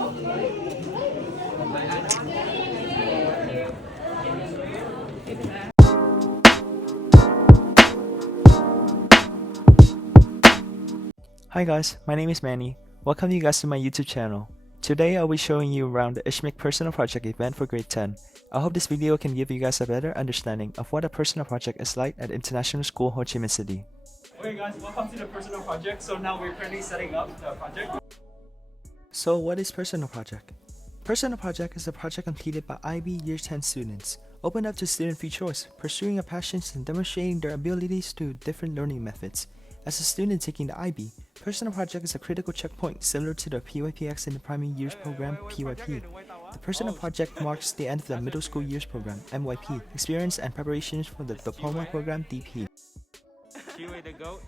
Hi guys, my name is Manny. Welcome you guys to my YouTube channel. Today I'll be showing you around the ISHCMC Personal Project event for grade 10. I hope this video can give you guys a better understanding of what a personal project is like at International School Ho Chi Minh City. Okay guys, welcome to the personal project. So now we're currently setting up the project. So what is personal project? Personal project is a project completed by IB Year 10 students, open up to student-free choice, pursuing a passion and demonstrating their abilities through different learning methods. As a student taking the IB, personal project is a critical checkpoint similar to the PYPX in the primary years program PYP. The personal project marks the end of the middle school years program MYP, experience and preparations for the diploma program DP. Chih Wei the GOAT.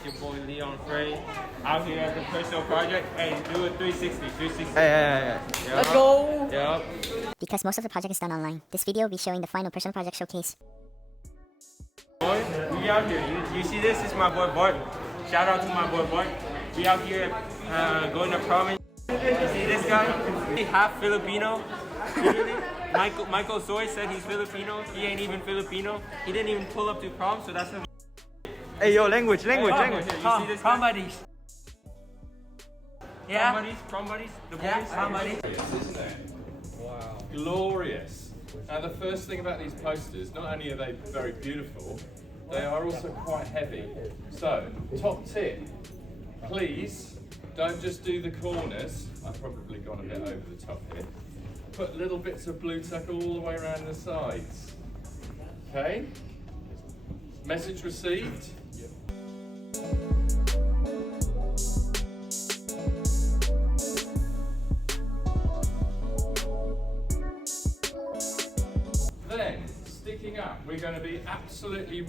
It's your boy Leon Frey out here at the personal project. Hey, do a 360. Hey. Let's go! Yep. Because most of the project is done online, this video will be showing the final personal project showcase. Boy, we out here. You see this? This is my boy Bart. Shout out to my boy Bart. We out here going to prom. You see this guy? He's half Filipino. Literally. Michael Soy said he's Filipino. He ain't even Filipino. He didn't even pull up to prom, so that's him. Hey yo, language. You see this Prom guy? buddies. Yeah? Prom buddies? The boys? Yeah, prom buddies. Isn't it? Wow. Glorious. Now the first thing about these posters, not only are they very beautiful, they are also quite heavy. So, top tip, please don't just do the corners. I've probably gone a bit over the top here. Put little bits of blue tack all the way around the sides. Okay? Message received? Then, sticking up, we're going to be absolutely...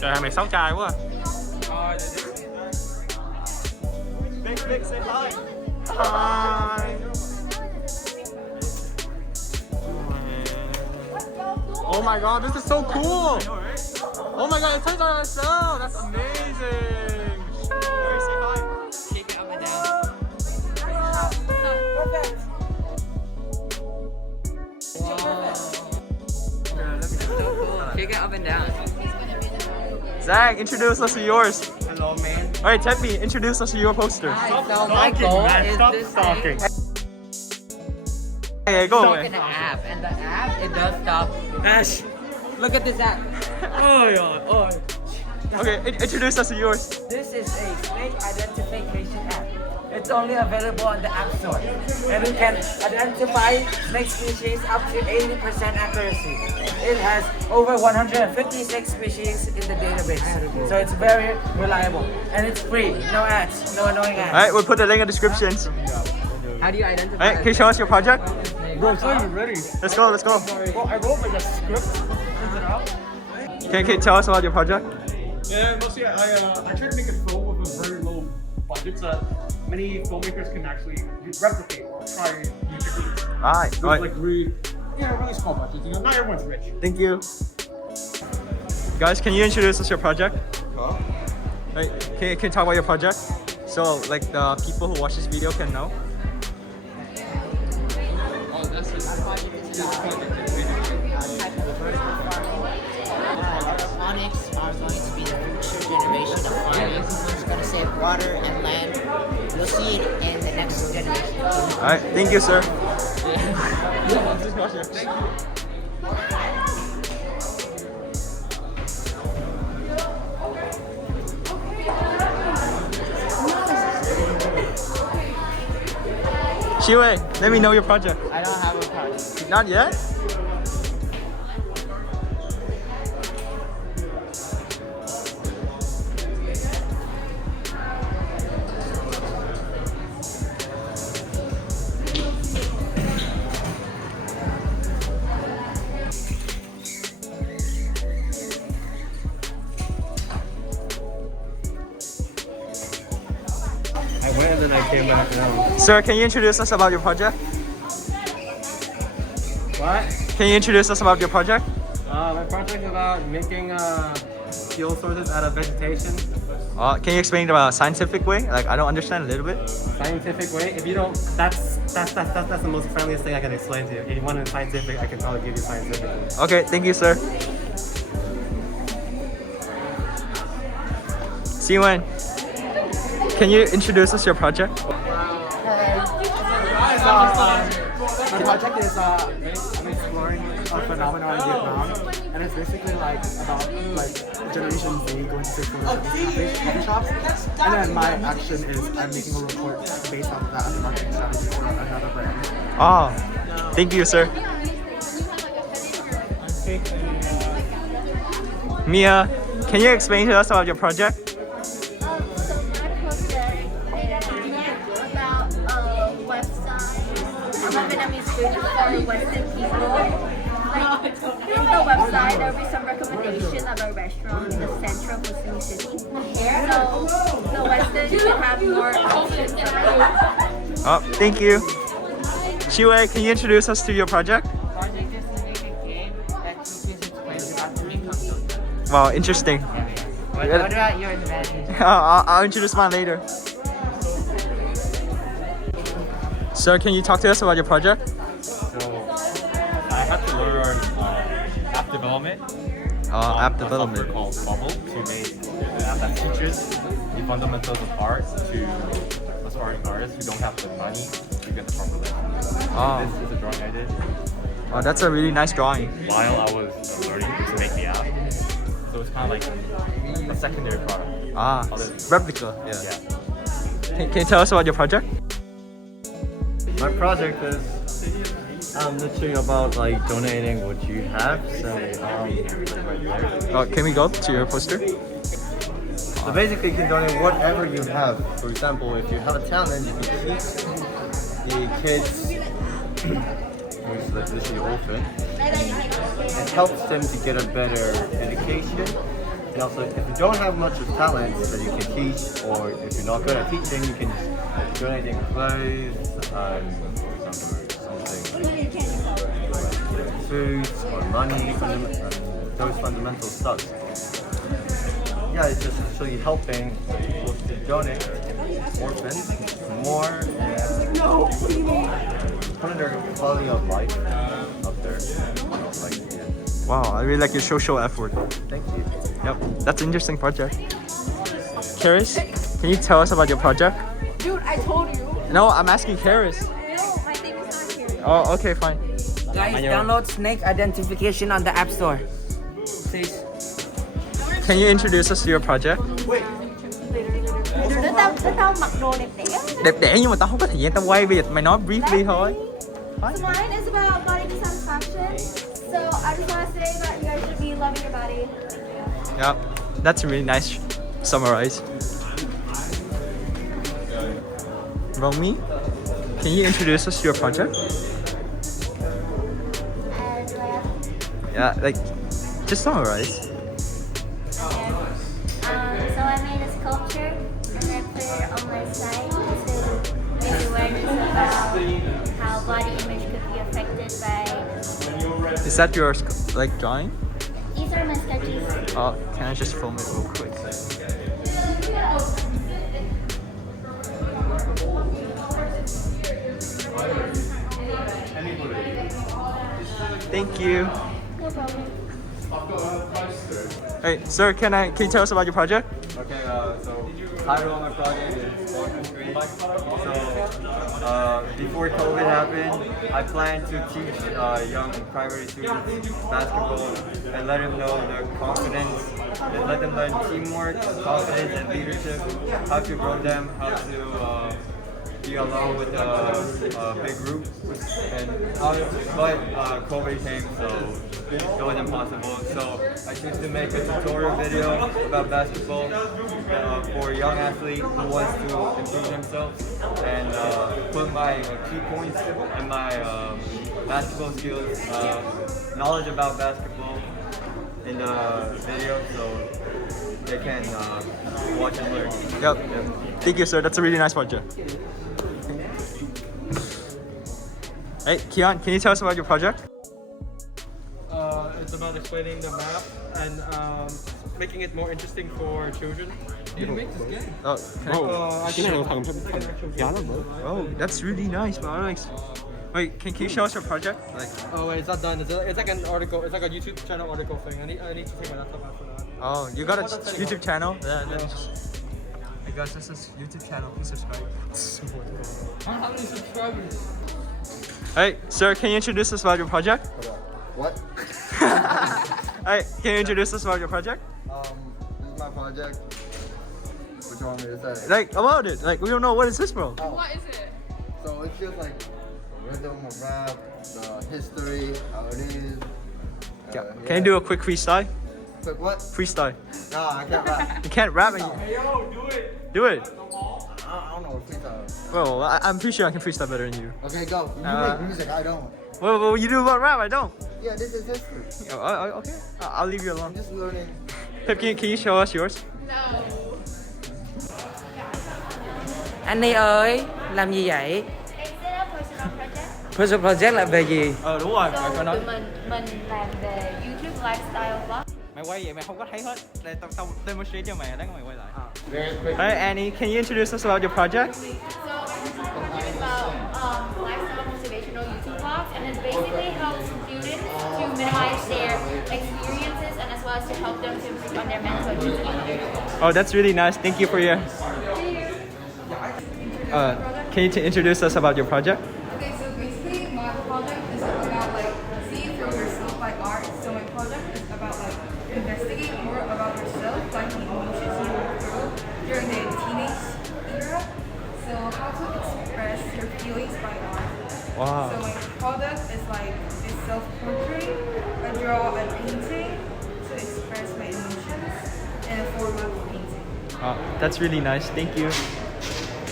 Trời mày xấu trai quá. Big say hi. Hi. Oh my god, this is so cool. Oh my god, it turns on itself. That's amazing. Shake it up and down. Wow. Shake it up and down. Zach, introduce us to yours. Hello, man. Alright, Teppi, introduce us to your poster. So my goal is this stalking. Hey, go Stop away. in the app, and the app, it does stop. Ash. Look at this app. Oh. Okay, introduce us to yours. This is a snake identification app. It's only available on the App Store. And it can identify snake species up to 80% accuracy. It has over 156 species in the database. So it's very reliable. And it's free. No ads. No annoying ads. Alright, we'll put the link in the description. How do you identify? Alright, can you show us your project? Bro, it's not even ready. Let's go. Well, I wrote like a script. Print it out. Can you tell us about your project? Yeah, mostly I try to make a film with a very low budget so that many filmmakers can actually replicate or try new techniques. Alright. Like really small budget. You know, not everyone's rich. Thank you. Guys, can you introduce us your project? Huh? Right, can you talk about your project? So, like, the people who watch this video can know? Oh, that's it. Aeroponics are going to be the future generation of farming. It's going to save water and land. You'll see it in the next generation. Alright, thank you, sir. Chih Wei, let me know your project. I don't have a project. Not yet? gonna film. Sir, can you introduce us about your project? What? Can you introduce us about your project? My project is about making fuel sources out of vegetation. Can you explain the scientific way? Like, I don't understand a little bit. Scientific way. If you don't, that's the most friendliest thing I can explain to you. If you want it scientific, I can probably give you scientific. Okay, thank you, sir. Siwan, can you introduce us your project? My project is I'm exploring a phenomenon in Vietnam, and it's basically like about like Generation Z going to coffee shops, and then my action is I'm making a report based on that as a marketing strategy for another brand. Ah, thank you, sir. Mia, can you explain to us about your project? So my project is about a website. I'm a Vietnamese food for Western people. Like in the website, there will be some recommendation of a restaurant in the center of Muslim city. So the Western can have more options available. Oh, thank you. Chih Wei, can you introduce us to your project? Project is to make a game that teaches its friends about the Mekong. Wow, interesting. What about yours, Manny? I'll introduce mine later. Sir, can you talk to us about your project? So I had to learn app development. App A development. software called Bubble to make an app that teaches the fundamentals of art to aspiring artists who don't have the money to get the proper lessons. Oh. This is a drawing I did Oh, that's a really nice drawing. while I was learning to make the app. So it's kind of like a secondary product. Ah, Other- replica. Yeah. Can you tell us about your project? My project is literally about like donating what you have. So right there. Can we go to your poster? So basically, you can donate whatever you have. For example, if you have a talent, you can teach the kids, which is like literally orphan. It helps them to get a better education. And also, if you don't have much of talent that you can teach, or if you're not good at teaching, you can just donate clothes, something like food or money, those fundamental stuff. Yeah, it's just actually helping people to donate orphans more and putting their quality of life up there. Like, yeah. Wow, I really like your social effort. Thank you. Yep, that's an interesting project. Karis, can you tell us about your project? Dude, I told you. No, I'm asking Karis. No, my name is not here. Oh, okay, fine. Guys, download snake identification on the App Store. Please. Can you introduce us to your project? Tao mặc đồ đẹp đẽ. Đẹp đẽ nhưng mà tao không có thời gian tao quay, bây giờ mày nói briefly thôi. Mine is about body dissatisfaction. So I just want to say that you guys should be loving your body. Yep, that's really nice summarize. Romy, can you introduce us to your project? Yeah, like, just summarize. So I made a sculpture and I put it on my site to raise awareness about how body image could be affected by. Is that your like drawing? These are my sketches. Can I just film it real quick? Thank you. No problem. Hey, sir, can you tell us about your project? Okay, so title of my project is documentaries. So before COVID happened, I planned to teach young primary students basketball and let them know their confidence, and let them learn teamwork, confidence, and leadership, how to grow them, how to be alone with a big group. But COVID came, so it was impossible. So I chose to make a tutorial video about basketball for a young athlete who wants to improve themselves, and put my key points and my basketball skills, knowledge about basketball in the video, so they can watch and learn. Yep. Thank you, sir. That's a really nice project. Hey, Kiwan, can you tell us about your project? It's about explaining the map and making it more interesting for children. You make this game? Oh, Oh, that's really nice, Bioenergy. Wait, can you show us your project? Like, oh wait, it's not done. It's like an article. It's like a YouTube channel article thing. I need to take my laptop out for that. oh, you got a YouTube channel? Yeah, then just. Hey guys, this is YouTube channel. Please subscribe. How many subscribers? Hey, sir, can you introduce us about your project? What? Hey, can you introduce us about your project? This is my project. What you want me to say? Like, about it. Like, we don't know what is this, bro. What is it? So it's just like rhythm of rap, the history, how it is. Can you do a quick freestyle? Quick what? Freestyle. Nah, I can't rap. You can't rap. Hey yo, do it. Do it. I don't know what freestyle is. Well, I'm pretty sure I can freestyle better than you. Okay, go. You make music, I don't. Well, you do about rap, I don't. Yeah, this is history. Okay, I'll leave you I'm alone. just learning. Teppi, can you show us yours? Anh đi ơi, làm gì vậy? Is it a personal project? Personal project là về gì? Đúng rồi, So, tụi mình làm về YouTube lifestyle vlog. Mày quay vậy mày không có thấy hết. Để tao demonstrate cho mày, đánh mày quay lại. Hey Annie, can you introduce us about your project? So, this is about lifestyle motivational YouTube vlogs, and it basically helps students to minimize their experiences and as well as to help them to improve on their mental health. Oh, that's really nice. Thank you for your. Can you introduce us about your project? Okay, so basically my project is about like seeing through yourself by art. So my project is about like investigating more about yourself, like the emotions you went through during the teenage era. So how to express your feelings by art. Wow. So my product is like a self-portrait. I draw a painting to express my emotions in a form of painting. Oh, that's really nice. Thank you.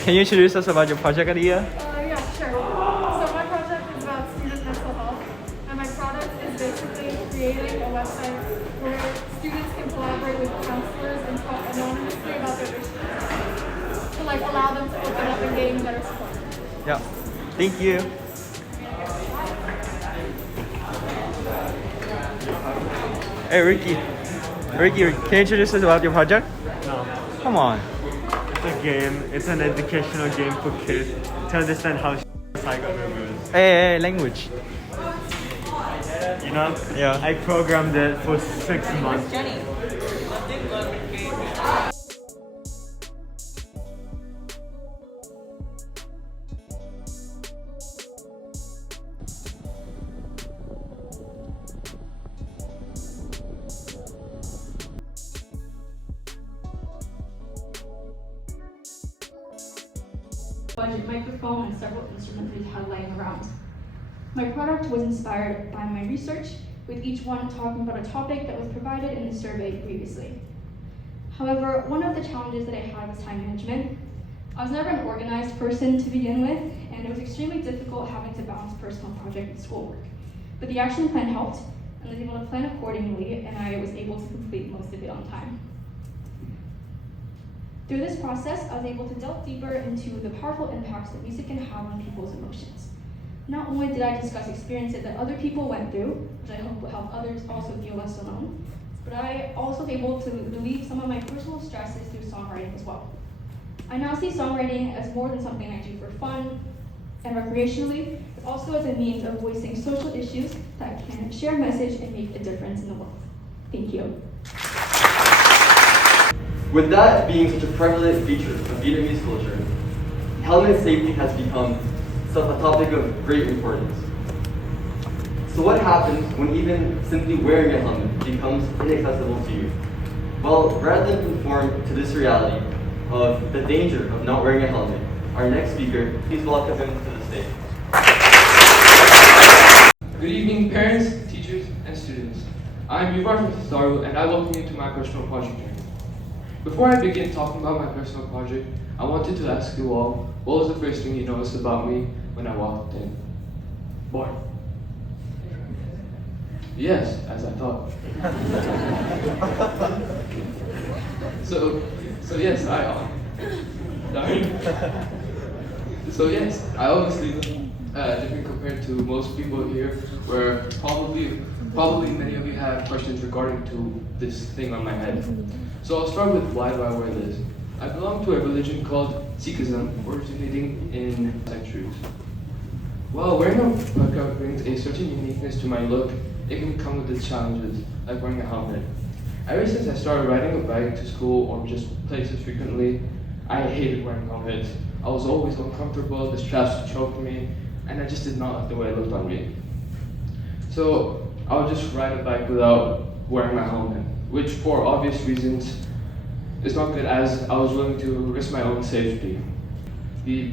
Can you introduce us about your project, Aadya? Yeah, sure. So my project is about student mental health, and my product is basically creating a website where students can collaborate with counselors and talk anonymously about their issues to like allow them to open up and gain better support. Yeah. Thank you. Hey Ricky, can you introduce us about your project? No. Come on. It's a game. It's an educational game for kids to understand how Saigon moves. Hey, language. You know? Yeah. I programmed it for 6 months. Microphone and several instruments we had laying around. My product was inspired by my research, with each one talking about a topic that was provided in the survey previously. However, one of the challenges that I had was time management. I was never an organized person to begin with, and it was extremely difficult having to balance personal project and schoolwork. But the action plan helped, and I was able to plan accordingly, and I was able to complete most of it on time. Through this process, I was able to delve deeper into the powerful impacts that music can have on people's emotions. Not only did I discuss experiences that other people went through, which I hope will help others also feel less alone, but I also was able to relieve some of my personal stresses through songwriting as well. I now see songwriting as more than something I do for fun and recreationally, but also as a means of voicing social issues that can share a message and make a difference in the world. Thank you. With that being such a prevalent feature of Vietnamese culture, helmet safety has become a topic of great importance. So what happens when even simply wearing a helmet becomes inaccessible to you? Well, rather than conform to this reality of the danger of not wearing a helmet, our next speaker, please welcome him to the stage. Good evening, parents, teachers, and students. I'm Yuvraj and I welcome you to my personal project journey. Before I begin talking about my personal project, I wanted to ask you all, what was the first thing you noticed about me when I walked in? Bart. Yes, as I thought. So yes, I obviously different compared to most people here, where probably many of you have questions regarding to this thing on my head. So I'll start with why do I wear this? I belong to a religion called Sikhism, originating in centuries. While wearing a burqa brings a certain uniqueness to my look, it can come with its challenges, like wearing a helmet. Ever since I started riding a bike to school or just places frequently, I hated wearing helmets. I was always uncomfortable, the straps choked me, and I just did not like the way it looked on me. So I would just ride a bike without wearing my helmet, which for obvious reasons is not good, as I was willing to risk my own safety. The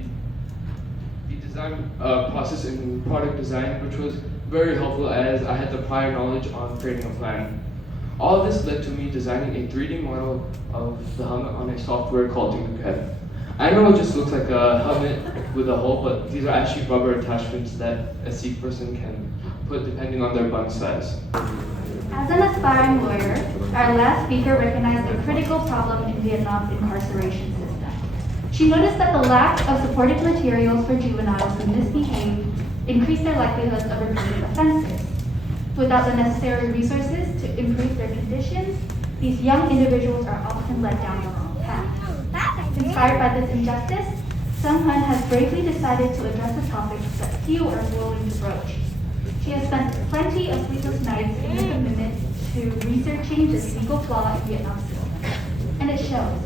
design process in product design, which was very helpful as I had the prior knowledge on creating a plan. All of this led to me designing a 3D model of the helmet on a software called Luca. I know it just looks like a helmet with a hole, but these are actually rubber attachments that a Sikh person can put depending on their bun size. As an aspiring lawyer, our last speaker recognized a critical problem in Vietnam's incarceration system. She noticed that the lack of supportive materials for juveniles who misbehave increased their likelihoods of repeated offenses. Without the necessary resources to improve their conditions, these young individuals are often led down the wrong path. Inspired by this injustice, Seunghyun has bravely decided to address a topic that few are willing to broach. She has spent plenty of sleepless nights in her commitment to researching this legal flaw in Vietnam system, and it shows.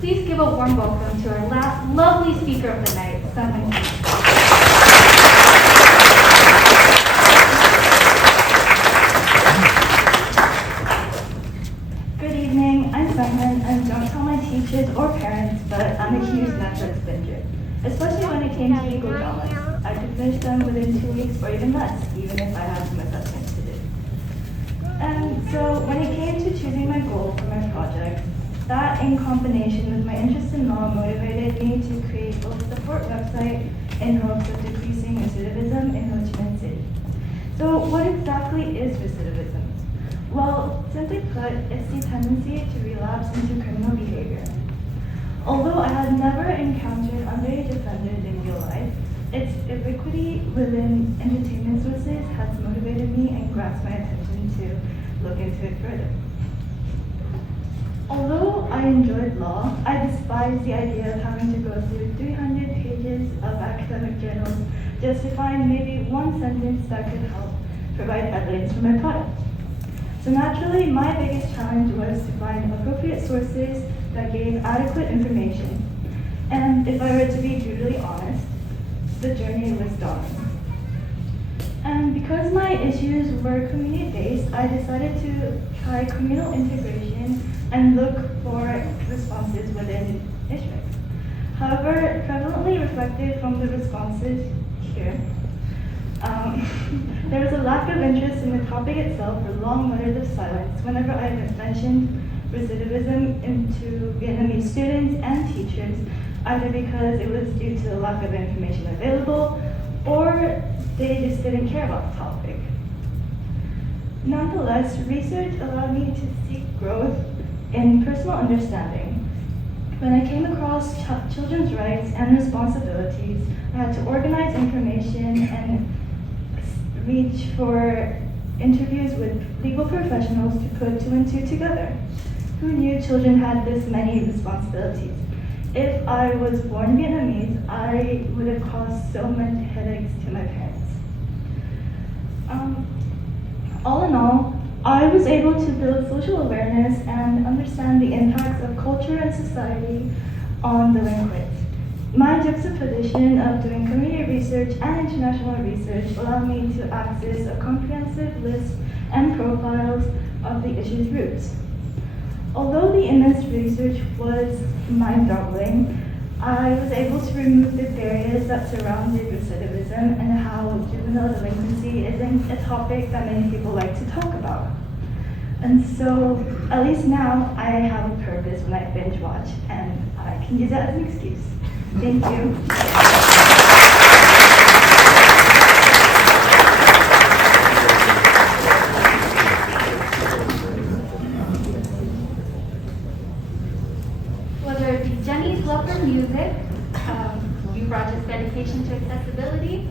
Please give a warm welcome to our last lovely speaker of the night, Seunghyun. Good evening, I'm Seunghyun, and don't tell my teachers or parents, but I'm a huge Netflix binger. Especially when it came to legal dramas. I could finish them within 2 weeks or even less, even if I had some assessments to do. And so when it came to choosing my goal for my project, that in combination with my interest in law motivated me to create a support website in hopes of decreasing recidivism in Ho Chi Minh City. So what exactly is recidivism? Well, simply put, it's the tendency to relapse into criminal behavior. Although I had never encountered underage offenders in real life, its ubiquity within entertainment sources has motivated me and grasped my attention to look into it further. Although I enjoyed law, I despised the idea of having to go through 300 pages of academic journals just to find maybe one sentence that could help provide evidence for my product. So naturally, my biggest challenge was to find appropriate sources that gave adequate information. And if I were to be brutally honest, the journey was daunting. And because my issues were community-based, I decided to try communal integration and look for responses within ISHCMC. However, prevalently reflected from the responses here, there was a lack of interest in the topic itself or long letters of silence whenever I mentioned recidivism into Vietnamese students and teachers, either because it was due to a lack of information available or they just didn't care about the topic. Nonetheless, research allowed me to seek growth in personal understanding. When I came across children's rights and responsibilities, I had to organize information and reach for interviews with legal professionals to put 2 and 2 together. Who knew children had this many responsibilities? If I was born Vietnamese, I would have caused so many headaches to my parents. All in all, I was able to build social awareness and understand the impacts of culture and society on delinquents. My juxtaposition of doing community research and international research allowed me to access a comprehensive list and profiles of the issue's roots. Although the immense research was mind-boggling, I was able to remove the barriers that surrounded recidivism and how juvenile delinquency isn't a topic that many people like to talk about. And so, at least now, I have a purpose when I binge watch, and I can use that as an excuse. Thank you. Whether it be Jenny's love for music, Yuvraj's dedication dedication to accessibility,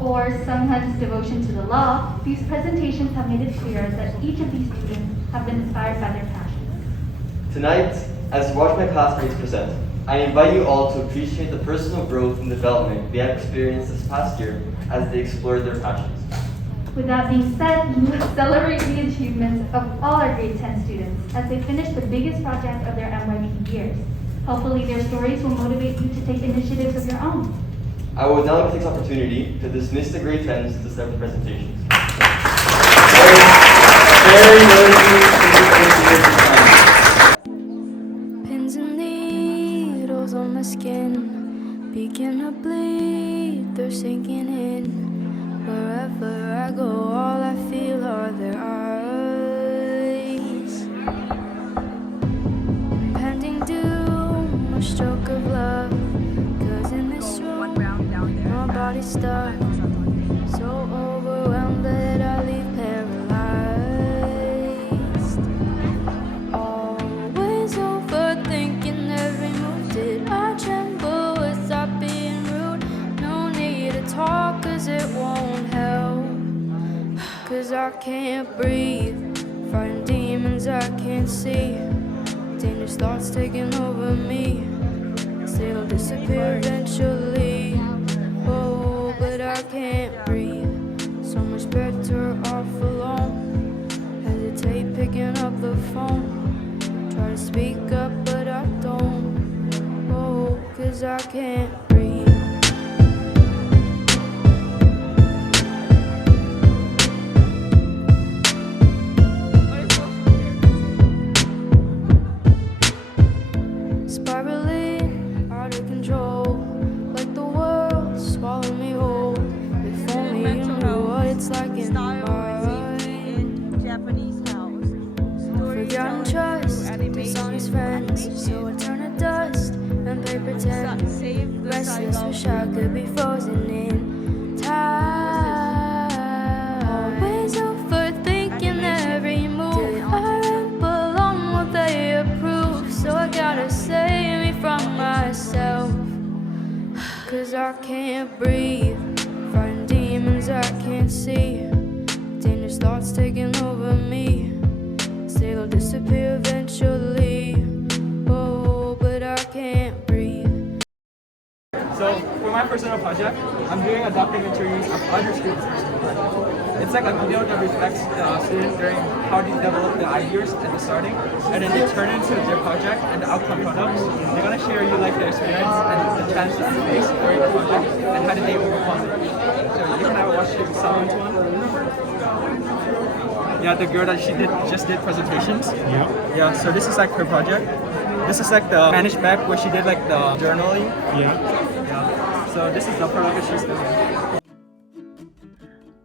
or Seunghyun's devotion to the law, these presentations have made it clear that each of these students have been inspired by their passions. Tonight, as you watch my classmates present, I invite you all to appreciate the personal growth and development they have experienced this past year as they explore their passions. With that being said, let's celebrate the achievements of all our grade 10 students as they finish the biggest project of their NYP years. Hopefully their stories will motivate you to take initiatives of your own. I would now like to take this opportunity to dismiss the grade 10s to start the presentations. Pins and needles on my skin begin to bleed, they're sinking in. Wherever I go, all I feel are their eyes. Impending doom, a stroke of love. Cause in this room, my body's stuck. So overwhelmed that I leave paralyzed. Always overthinking every move. Did I tremble? Was I being rude? No need to talk cause it won't help. Cause I can't breathe. Fighting demons I can't see. Dangerous thoughts taking over me. They'll disappear eventually. Oh, but I can't breathe. So much better off alone. Hesitate picking up the phone. Try to speak up, but I don't. Oh, cause I can't breathe. Spiraling out of control, like the world swallowed me whole. If only you knew what it's like in my mind. Japanese house. Forgotten trust, dishonest friends, so I turn to dust and play pretend. Restless, wish I could be frozen in time. Always overthinking every move. I ramble on what they approve, so I gotta save me from myself. Cause I can't breathe. Fighting demons I can't see. Dangerous thoughts taking over me. They'll disappear eventually. Oh, but I can't breathe. So for my personal project, I'm doing a documentary of other students' personal project. It's like a video that reflects the students during how they develop the ideas at the starting, and then they turn into their project and the outcome products. They're gonna share you like their experience and the challenges they face during the project and how did they overcome it. So you can have a watch Seunghyun's one. Yeah, the girl that just did presentations. Yeah. Yeah. So this is like her project. This is like the Spanish back where she did like the journaling. Yeah. Yeah. So this is the product that she's doing.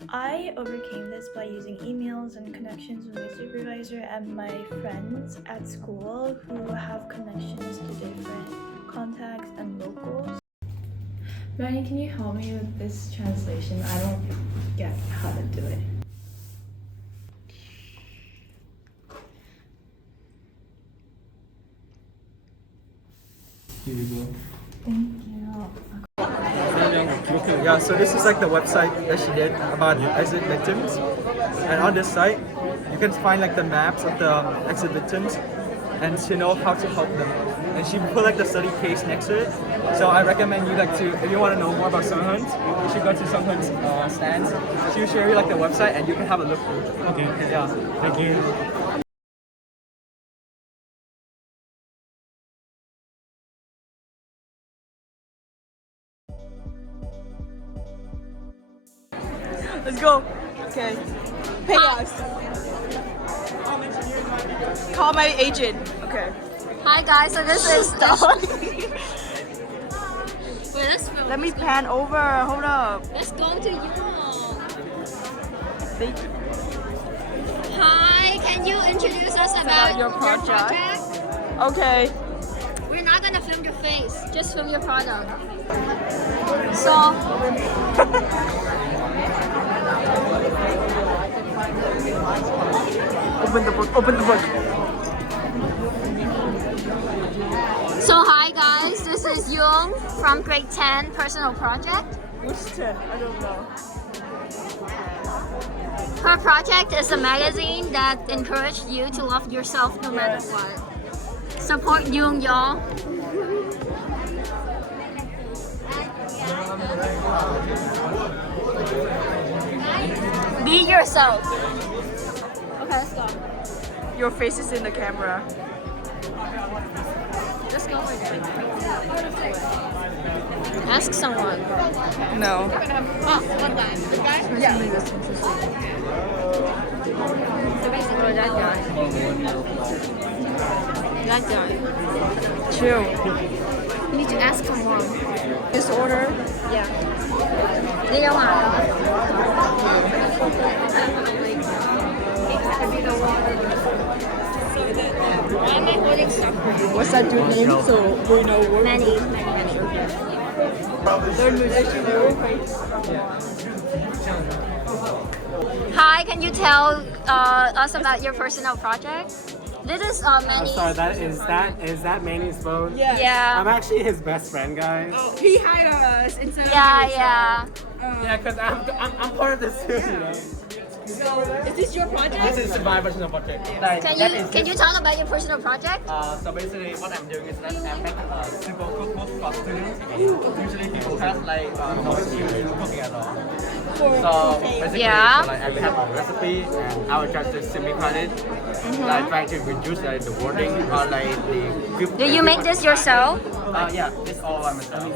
I overcame this by using emails and connections with my supervisor and my friends at school who have connections to different contacts and locals. Manny, can you help me with this translation? I don't get how to do it. Here you go. Thank you. Yeah, so this is like the website that she did about exit victims. And on this site, you can find like the maps of the exit victims and to know how to help them. And she put like the study case next to it. So I recommend you like to, if you want to know more about Seunghyun, you should go to Seunghyun's stands. She'll share you like the website and you can have a look through it. Okay. Yeah. Thank you. Let's go. Okay. Pay us. Call my agent. Okay. Hi guys, so this is Wait, let's film. Let me pan over. Hold up. Let's go to you. Thank you. Hi, can you introduce us about your project? Okay. We're not gonna film your face, just film your product. So open the book. Open the book. So hi guys, this is Yung from from grade 10 personal project. Which 10? I don't know. Her project is a magazine that encouraged you to love yourself no matter what. Support Yuvraj, y'all. Be yourself. Okay, let's go. Your face is in the camera. Let's go. Ask someone. No. Oh, what guy? The guy? Yeah. Oh, that guy. That guy. Chill. You need to ask someone. This order? Yeah. They don't want. What's that dude's name? So we know what. Manny. Hi, can you tell us about your personal project? This is Manny. Sorry, is that Manny's phone? Yeah. Yeah. I'm actually his best friend, guys. Oh, he hired us instead of Yeah. Yeah, cause I'm part of the studio. So, is this your project? This is my personal project. Can you talk about your personal project? So basically, what I'm doing is that I'm making a simple cookbook for students. Usually, people have like no experience cooking at all. So basically, Yeah. so, like, I have a recipe, and I will just simplify it. Like trying to reduce the wording or like the. Do you make this yourself? Yeah, it's all by myself.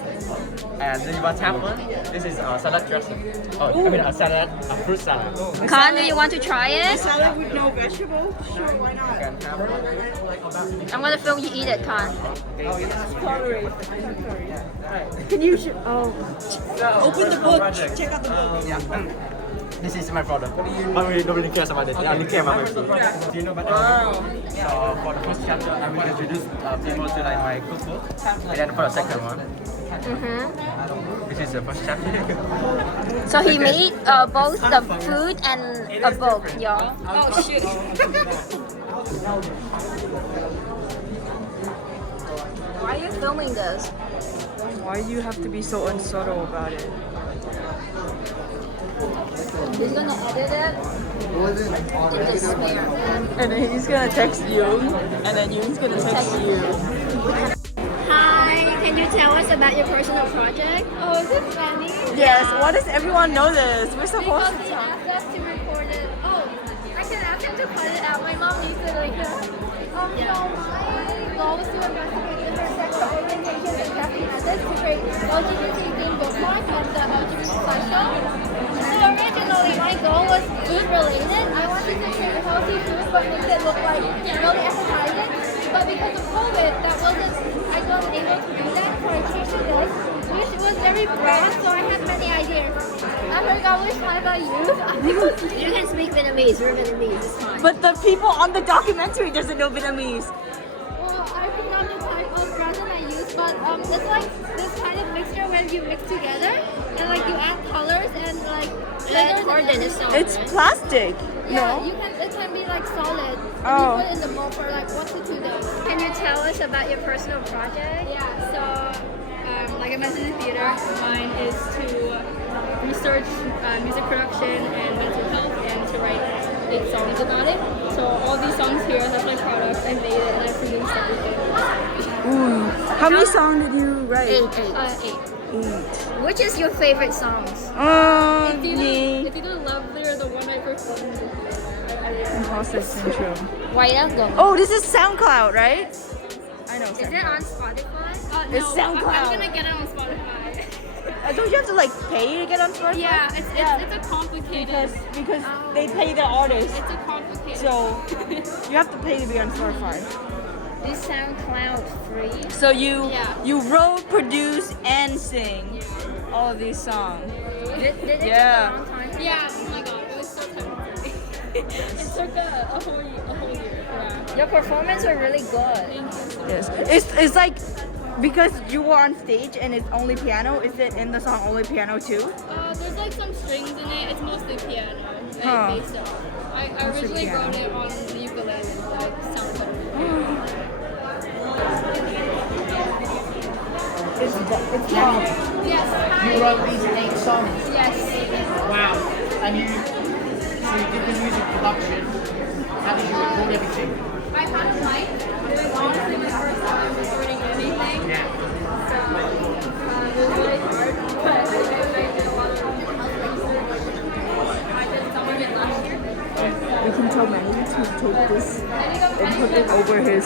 And then what happened? This is a salad dressing. Oh, I mean a salad, a fruit salad. Khanh, do you want to try it? Salad with no vegetable? Sure, why not? I'm gonna film you eat it, Khanh. Strawberry. Can you open the book? Check out the book. Yeah. This is my product. Nobody cares about it. I only care about my food. Do you know about that? So for the first chapter, I'm going to introduce people to like my cookbook. And then for the second one, this is the first chapter. So he made both the food and a book, y'all. Oh shit. Why are you filming this? Why do you have to be so unsubtle about it? He's gonna edit it and just smear. And then he's gonna text you, and then you's gonna text you. Hi, can you tell us about your personal project? Oh, is it funny? Yes, why does everyone know this? We're supposed Because to they talk. asked us to record it. Oh, I can ask him to cut it out. My mom needs it like that. So my goal is to investigate intersectional orientation and crafting methods to create LGBT themed bookmark and the LGBT special. So originally my goal was food related. I wanted to share healthy food but make it look like really appetizing. But because of COVID, I wasn't able to do that, so I changed to this, which was very broad, so I had many ideas. I forgot which type I used. You can speak Vietnamese, we're Vietnamese, it's fine. But the people on the documentary doesn't know Vietnamese. Well, I forgot the type of resin I used, but it's like this kind of mixture where you mix together and like you add colors and like It's plastic. Yeah, No? it can be like solid. Oh. You put it in the mold for like 1 to 2 days. Can you tell us about your personal project? Yeah, so like I mentioned in the theater, mine is to research music production and mental health and to write 8 songs about it. So all these songs here, that's my product. I made it and I produced everything. Ooh. How many songs did you write? 8. Which is your favorite songs? It's either Lovely or the one I performed. Imposter syndrome. Why not go? Oh, this is SoundCloud, right? I know. Is it on Spotify? No, It's SoundCloud. I'm gonna get it on Spotify. Don't you have to like pay to get on Spotify? Yeah, it's a complicated. Because they pay the artist. It's a complicated. So you have to pay to be on Spotify. Is SoundCloud free? So you wrote, produce, and sing all of these songs. Did it take Yeah. a long time? Yeah. Oh my god, it was so tiring. It took a whole year. Yeah. Your performance were really good. Yes. It's like because you were on stage and it's only piano. Is it in the song only piano too? There's like some strings in it. It's mostly piano. Huh. I based it off. I originally wrote it on the ukulele, like sound better. it's long. Yes. You wrote these 8 songs. Yes. Wow. And you did the music production. How did you record everything? I kind of like doing honestly my first time recording anything. Yeah. So it was really hard, but I did a lot of I did some of it last year. We can tell Manny to take this and put it over his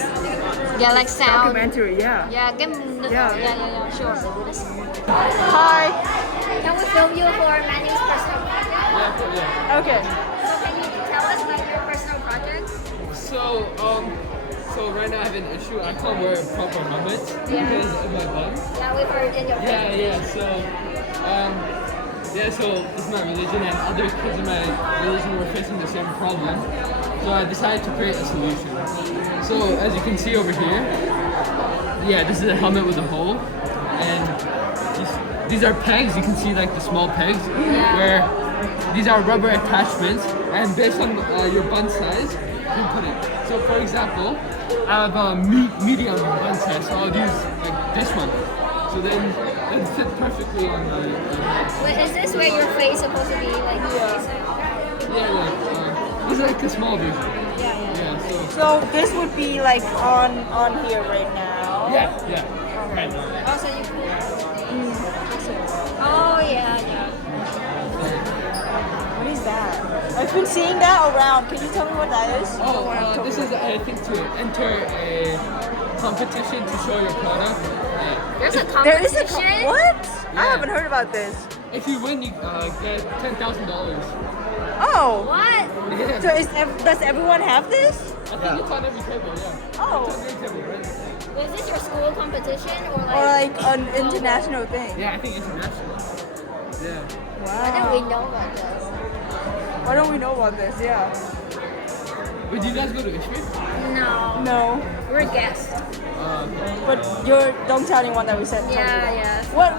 Yeah, like sound. documentary. Yeah. Yeah, yeah, sure. Hi. Can we film you for Manny's personal project? Yeah. Okay. So can you tell us about your personal project? So right now I have an issue. I can't wear proper helmets because of my bun. Yeah, we've heard in your So it's my religion, and other kids in my religion were facing the same problem. So I decided to create a solution. So as you can see over here, this is a helmet with a hole, and these are pegs. You can see like the small pegs, where these are rubber attachments, and based on your bun size, you can put it. So for example, I have a medium bun size, so I'll use like this one. So then it fits perfectly on my head. Wait, is this where your face is supposed to be like facing? This is like a small version. So this would be like on here right now. Yeah. Right now. Oh, so you. Oh yeah. What is that? I've been seeing that around. Can you tell me what that is? This is I think to enter a competition to show your product. There's a There is competition. what? I haven't heard about this. If you win, you get $10,000. Oh. What? Yeah. So does everyone have this? I think it's on every table, Oh. It's on every table, right? Was this your school competition or Or like an international thing? Yeah, I think international. Yeah. Wow. Why don't we know about this? Why don't we know about this? Yeah. Wait, do you guys go to ISHCMC? No. No. We're guests. But don't tell anyone that we said. Yeah. What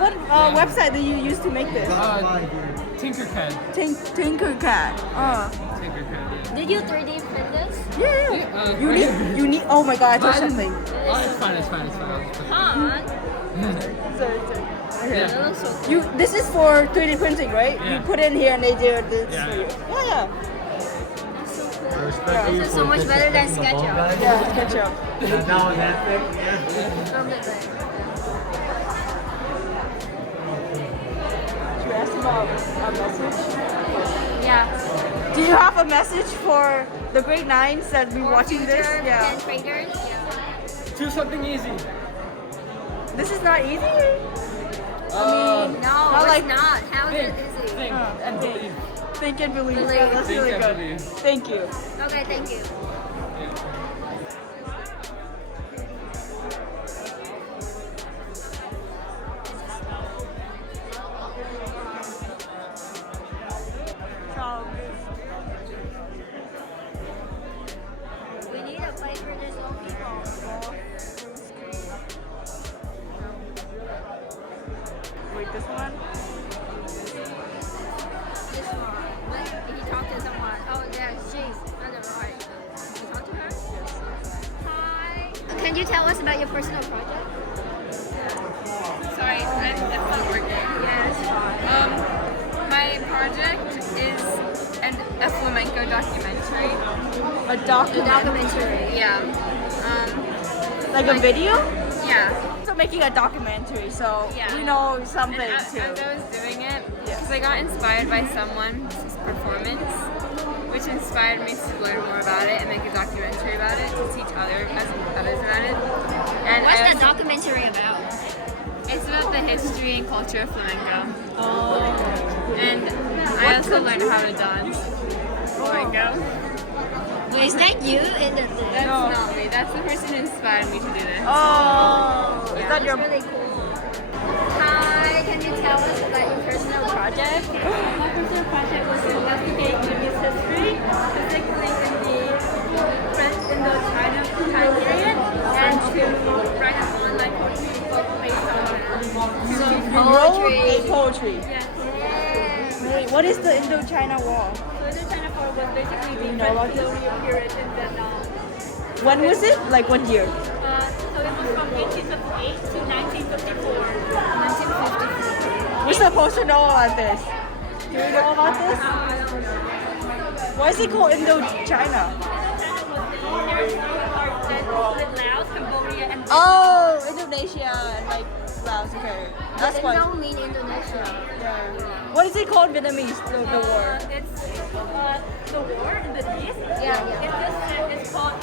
website do you use to make this? Tinkercad. Tinkercad. Tinkercad. Did you 3D print this? Yeah. You need. Oh my god! I touched something. Oh, it's fine. Huh? Okay. It looks so cool. This is for 3D printing, right? Yeah. You put it in here and they do this for you. Yeah. This is so much better than SketchUp. Yeah, SketchUp. Now that's it. Should we ask about a message? Yeah. Do you have a message for the grade 9s that be watching this? Yeah. Traders? Choose something easy. This is not easy? No, not it's not. How is it easy? Think and believe. Think and believe. Believe. That's Think really and good. believe. Thank you. Okay, thank you. We need a place where there's no people. Wait, this one? This one. Like, he talked to someone. Oh, yeah, she's on the right. You talk to her? Hi. Can you tell us about your personal project? Sorry, that's not working. Yes. My project is a flamenco documentary. A documentary? Yeah. Like a video? Yeah. So making a documentary, so Yeah. we know something And too. as I was doing it, because I got inspired by someone's performance, which inspired me to learn more about it and make a documentary about it to teach others about it. And What's I the documentary about? It's about the history and culture of flamenco. Oh. And I also learned how to dance flamenco. Wait, is that you in the That's not me. That's the person who inspired me to do this. Oh, Yeah. is that your? really cool. Hi, can you tell us about your personal project? My personal project was to investigate Vietnamese history, particularly in the French Indochina time period, and to write an online poetry book based on that. You wrote a poetry. Yes. Wait, what is the Indochina War? So Indochina War was basically the know about French colonial period in Vietnam. When was it? Like what year? So it was from 1858 to 1954. 1954. We're supposed to know about this. Do you know about this? Why is it called Indochina? There's parts that with Laos, Cambodia, and Oh, Indonesia and like Laos. Okay, that's It why. don't mean Indonesia. Yeah. What is it called in Vietnamese? The war. It's the war in the east. Yeah. It's called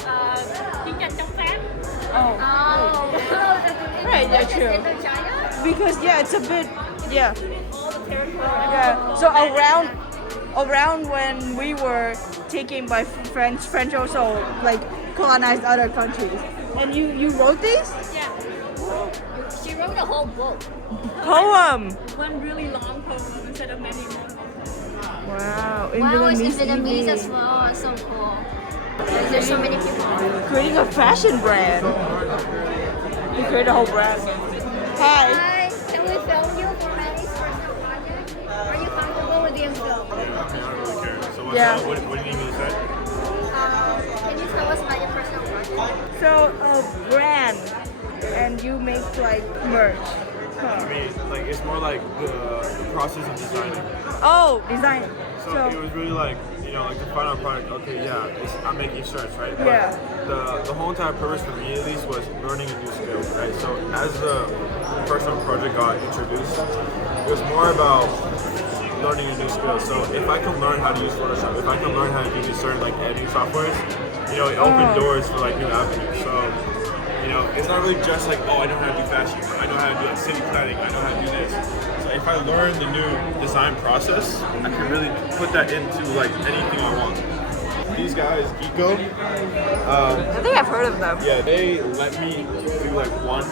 Kinh Nhật Trong Phép. Oh. Right, yeah, true. Indochina? Because yeah, it's a bit yeah. All the territory. Yeah. So around when we were taken by French also like colonized other countries. And you wrote these? Yeah. She wrote a whole book. Poem. One really long poem instead of many more. Wow. Wow, it's in Vietnamese as well. It's so cool. There's so many people. Creating a fashion brand. You created a whole brand. Hi. Hi, can we film you for Manny's personal project? Are you comfortable with being filmed? I don't really care. So what do you need me to say? Can you tell us about your personal project? So a brand, and you make like merch. I mean, like it's more like the process of designing. Oh, design. So it was really like, you know, like the final product. Okay, yeah, I'm making shirts, right? But Yeah. The whole entire purpose for me, at least, was learning a new skill, right? So as the personal project got introduced, it was more about learning a new skill. So if I can learn how to use Photoshop, if I can learn how to do these certain like editing softwares, you know, it opened doors for like new avenues. So, you know, it's not really just like, oh, I know how to do fashion, I know how to do like city planning, I know how to do this. So if I learn the new design process, I can really put that into like anything I want. These guys, Geeko, I think I've heard of them. yeah, they let me do like one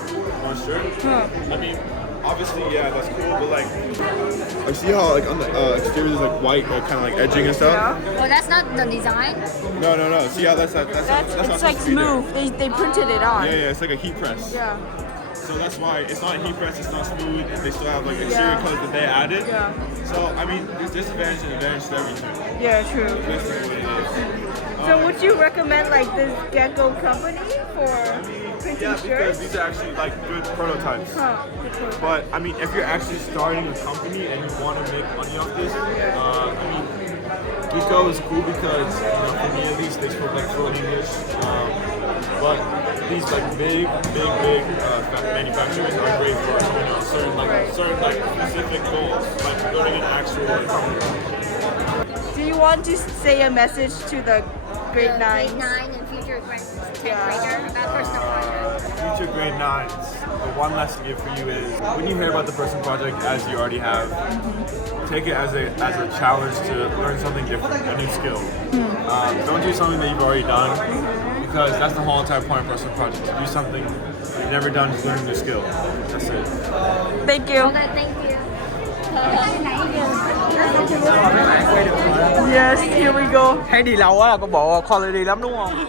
shirt. I mean, obviously, yeah, that's cool, but like, I see how like on the exterior is like white, like kind of like edging and stuff. Well, that's not the design. No. See how that's It's like smooth. They printed it on. Yeah, it's like a heat press. Yeah. So that's why it's not heat press, it's not smooth, and they still have like exterior colors that they added. Yeah. So I mean, there's disadvantage and advantage to everything. Yeah, true. So that's what it is. So would you recommend like this gecko company for printing Yeah, shirts? because these are actually like good prototypes. But I mean, if you're actually starting a company and you want to make money off this, I mean, Geeko is cool because, you know, for me at least, they spoke like fluent English. But these like big manufacturers are great for, you know, certain specific goals, like building an actual company. Do you want to say a message to the grade 9? Grade 9 and future grade 10 grader about personal project. Future grade 9s, the one lesson I give for you is when you hear about the personal project, as you already have, take it as a challenge to learn something different, a new skill. Don't do something that you've already done, because that's the whole entire point of personal project. To do something you've never done, is learn a new skill. That's it. Thank you. Okay, thank you. Yes, here we go. Thấy đi lâu quá là có bộ quality lắm đúng không?